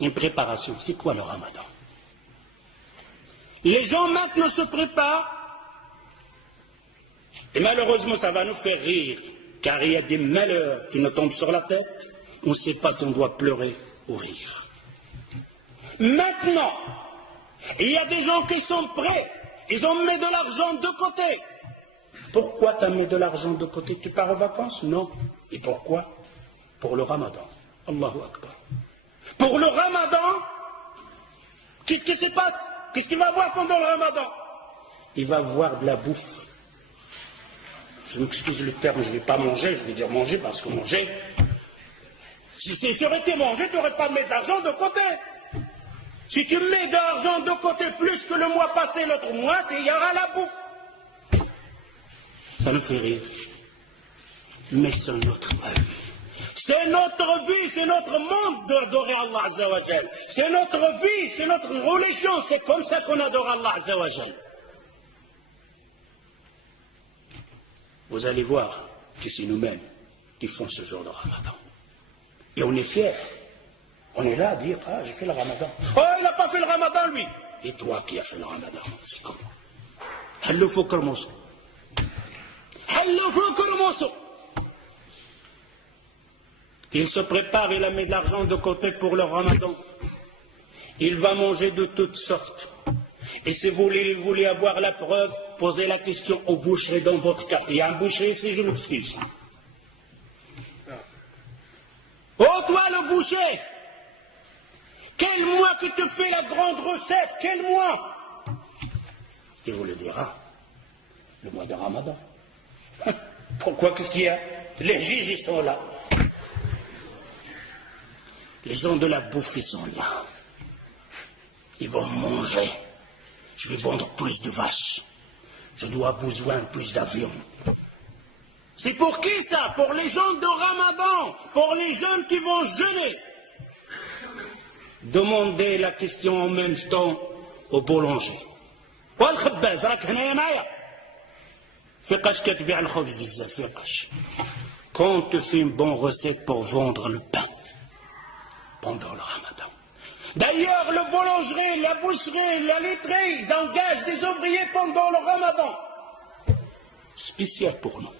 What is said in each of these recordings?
Une préparation, c'est quoi le ramadan? Les gens maintenant se préparent, et malheureusement ça va nous faire rire, car il y a des malheurs qui nous tombent sur la tête, on ne sait pas si on doit pleurer ou rire. Maintenant, il y a des gens qui sont prêts, ils ont mis de l'argent de côté. Pourquoi tu as mis de l'argent de côté? Tu pars en vacances? Non. Et pourquoi? Pour le ramadan. Allahu Akbar. Pour le ramadan, qu'est-ce qui se passe? Qu'est-ce qu'il va voir pendant le ramadan? Il va voir de la bouffe. Je m'excuse le terme, je ne vais pas manger, je vais dire manger parce que manger, si ça aurait été manger, tu n'aurais pas mis d'argent de côté. Si tu mets de l'argent de côté plus que le mois passé, l'autre mois, il y aura la bouffe. Ça nous fait rire. Mais c'est notre vie. C'est notre vie, c'est notre monde d'adorer Allah Azza wa Jal. C'est notre vie, c'est notre religion, c'est comme ça qu'on adore Allah Azza wa Jal. Vous allez voir que c'est nous-mêmes qui font ce genre de ramadan. Et on est fiers. On est là à dire, ah, j'ai fait le ramadan. Oh, il n'a pas fait le ramadan, lui. Et toi qui as fait le ramadan, c'est comment? Hallo fokr mosso. Hallo fokr mosso. Il se prépare, il a mis de l'argent de côté pour le ramadan. Il va manger de toutes sortes. Et si vous voulez avoir la preuve, posez la question au boucher dans votre quartier. Il y a un boucher ici, je m'excuse. Oh, toi le boucher, quel mois que tu fais la grande recette? Quel mois? Il vous le dira, le mois de Ramadan. Pourquoi? Qu'est-ce qu'il y a? Les juges, ils sont là. Les gens de la bouffe, ils sont là. Ils vont manger. Je vais vendre plus de vaches. Je dois besoin plus d'avions. C'est pour qui ça? Pour les gens de Ramadan, pour les jeunes qui vont jeûner. Demandez la question en même temps au boulanger. Quand tu fais une bonne recette pour vendre le pain pendant le Ramadan. D'ailleurs, le boulanger, la boucherie, la laiterie, ils engagent des ouvriers pendant le Ramadan. Spécial pour nous.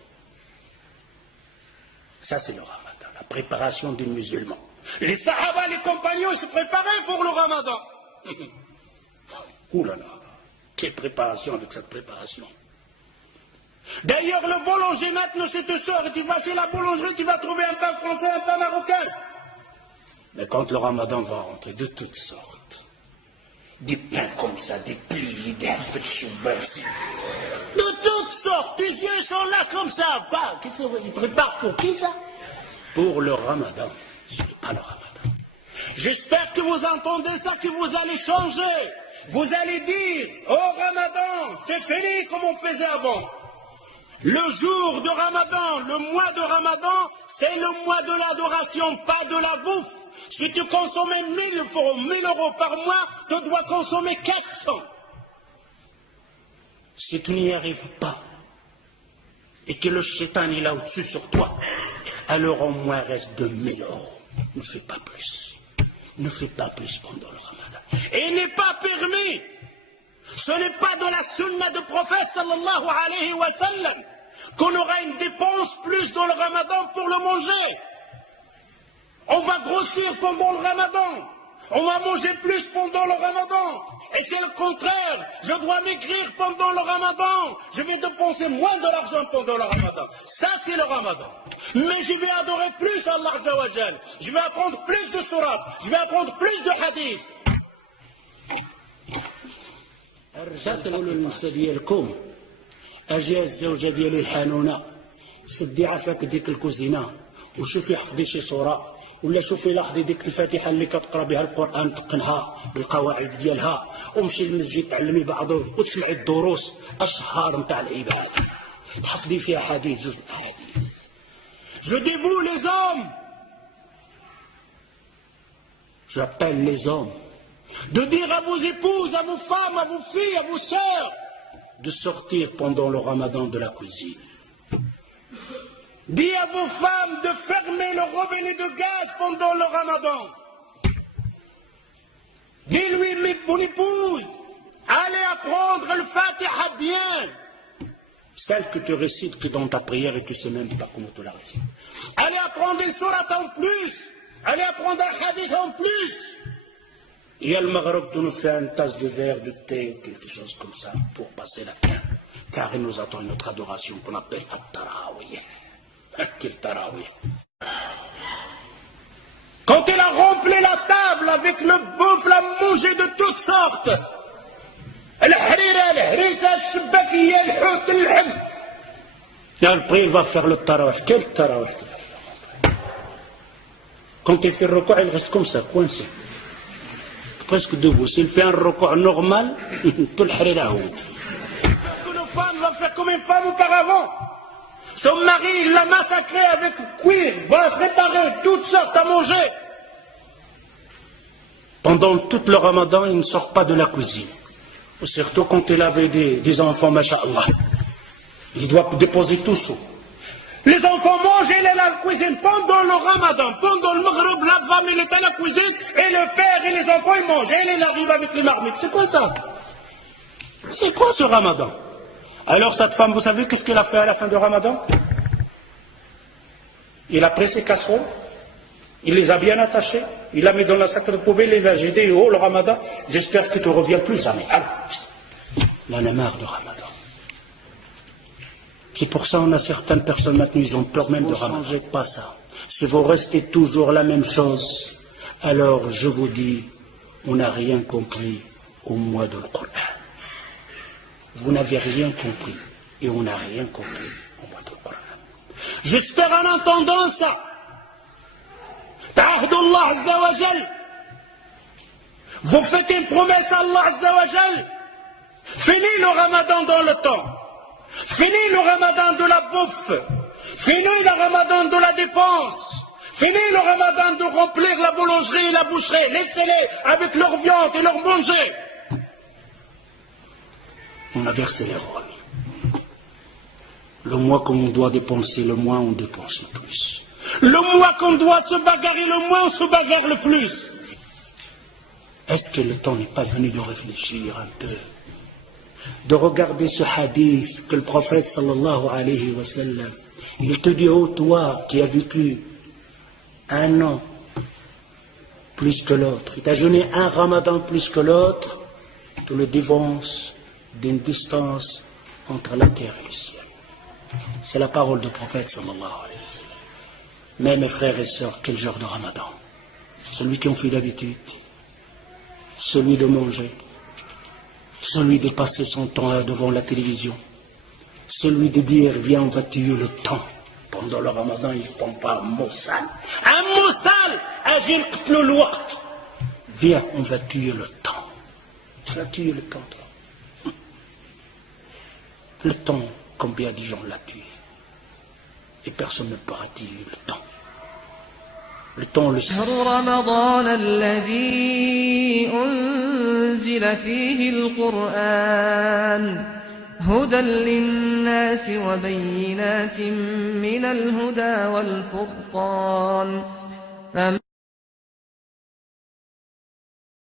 Ça, c'est le Ramadan, la préparation des musulmans. Les Sahaba, les compagnons, ils se préparaient pour le Ramadan. Ouh là là, quelle préparation avec cette préparation. D'ailleurs, le boulanger maintenant, c'est te sort et tu vas chez la boulangerie, tu vas trouver un pain français, un pain marocain. Mais quand le Ramadan va rentrer, de toutes sortes, des pains comme ça, des plis, des peu de choubassi, de toutes sortes, tes yeux sont là comme ça. Qu'est-ce qu'ils préparent pour qui ça? Pour le Ramadan. Ce n'est pas le Ramadan. J'espère que vous entendez ça, que vous allez changer. Vous allez dire, oh Ramadan, c'est fini comme on faisait avant. Le jour de Ramadan, le mois de Ramadan, c'est le mois de l'adoration, pas de la bouffe. Si tu consommais 1000 euros par mois, tu dois consommer 400. Si tu n'y arrives pas, et que le shaitan est là au-dessus sur toi, alors au moins reste 2000 euros. Ne fais pas plus. Ne fais pas plus pendant le Ramadan. Et il n'est pas permis. Ce n'est pas de la sunna du prophète sallallahu alayhi wa sallam qu'on aura une dépense plus dans le Ramadan pour le manger. On va grossir pendant le Ramadan. On va manger plus pendant le Ramadan. Et c'est le contraire. Je dois maigrir pendant le Ramadan. Je vais dépenser moins de l'argent pendant le Ramadan. Ça, c'est le Ramadan. Mais je vais adorer plus Allah Azza wa Jal. Je vais apprendre plus de surat. Je vais apprendre plus de hadith. Ça, c'est le ديالكم. أجي الزوجة ديالي الحنونة. سدي عافاك ديك الكوزينة. وشوفي حفظي شي صورة. ولا شوفي لاحظي ديك الفاتحه اللي كتقرا بها القران تقنها بالقواعد ديالها ومشي للمسجد تعلمي بعض وتسمعي الدروس اشهر نتاع العباده تحفظي فيها حديث جوج احاديث. Je dis vous les hommes, j'appelle les hommes, de dire à vos épouses, à vos femmes, à vos filles, à vos sœurs, de sortir pendant le Ramadan de la cuisine. Dis à vos femmes de fermer le robinet de gaz pendant le Ramadan. celle que tu récites que dans ta prière et tu ne sais même pas comment tu la récites. Allez apprendre une sourate en plus. Allez apprendre un hadith en plus. Et à Maghreb, tu nous fais une tasse de verre, de thé ou quelque chose comme ça pour passer la fin. Car il nous attend une autre adoration qu'on appelle At-Tarawih. Quel Tarawih. Quand il a rempli la table avec le bouffe, la mangé de toutes sortes. Et après, il va faire le tarawih. Quel tarawih? Quand il fait le recours, il reste comme ça, coincé. Presque debout. S'il fait un recours normal, tout le harira. Une femme va faire comme une femme auparavant. Son mari, il l'a massacré avec cuir, va préparer toutes sortes à manger. Pendant tout le ramadan, il ne sort pas de la cuisine. Surtout quand il avait des enfants, masha'Allah. Il doit déposer tout ça. Les enfants mangent, il est à la cuisine. Pendant le ramadan, pendant le maghreb, la femme, il est à la cuisine, et le père et les enfants, ils mangent. Et il arrive avec les marmites. C'est quoi ça? C'est quoi ce ramadan? Alors cette femme, vous savez qu'est-ce qu'elle a fait à la fin du ramadan? Il a pris ses casseroles, il les a bien attachées, il l'a mis dans la sac de poubelle, il a jeté, oh le ramadan, j'espère que tu ne reviens plus jamais. Alors, il en a marre du ramadan. C'est pour ça qu'on a certaines personnes maintenant, ils ont peur même de ramadan. Ne changez pas ça. Si vous restez toujours la même chose, alors je vous dis, on n'a rien compris au mois de Coran. Vous n'avez rien compris et on n'a rien compris au mois de Coran. J'espère en entendant ça. Ta'ahdullah Azza wa Jal. Vous faites une promesse à Allah Azza wa Jal. Fini le ramadan dans le temps. Fini le ramadan de la bouffe. Fini le ramadan de la dépense. Fini le ramadan de remplir la boulangerie et la boucherie. Laissez-les avec leur viande et leur manger. On a versé les rôles. Le mois qu'on doit dépenser, le mois on dépense le plus. Le mois qu'on doit se bagarrer, le mois on se bagarre le plus. Est-ce que le temps n'est pas venu de réfléchir un peu? De regarder ce hadith que le prophète sallallahu alayhi wa sallam, il te dit, oh toi qui as vécu un an plus que l'autre, il t'a jeûné un ramadan plus que l'autre, tu le dévances d'une distance entre la terre et le ciel. C'est la parole du prophète sallallahu alayhi wa sallam. Mais mes frères et sœurs, quel genre de ramadan? Celui qui en fait d'habitude, celui de manger, celui de passer son temps devant la télévision, celui de dire viens on va tuer le temps. Pendant le ramadan il ne prend pas un mot sale. Un mot sale, agir le waqt. Viens on va tuer le temps. Tu vas tuer le temps toi. Le temps, combien de gens l'a tué? Et personne ne pourra tuer le temps. Le temps le أنزل فيه القرآن هدى للناس وبينات من الهدى والفرقان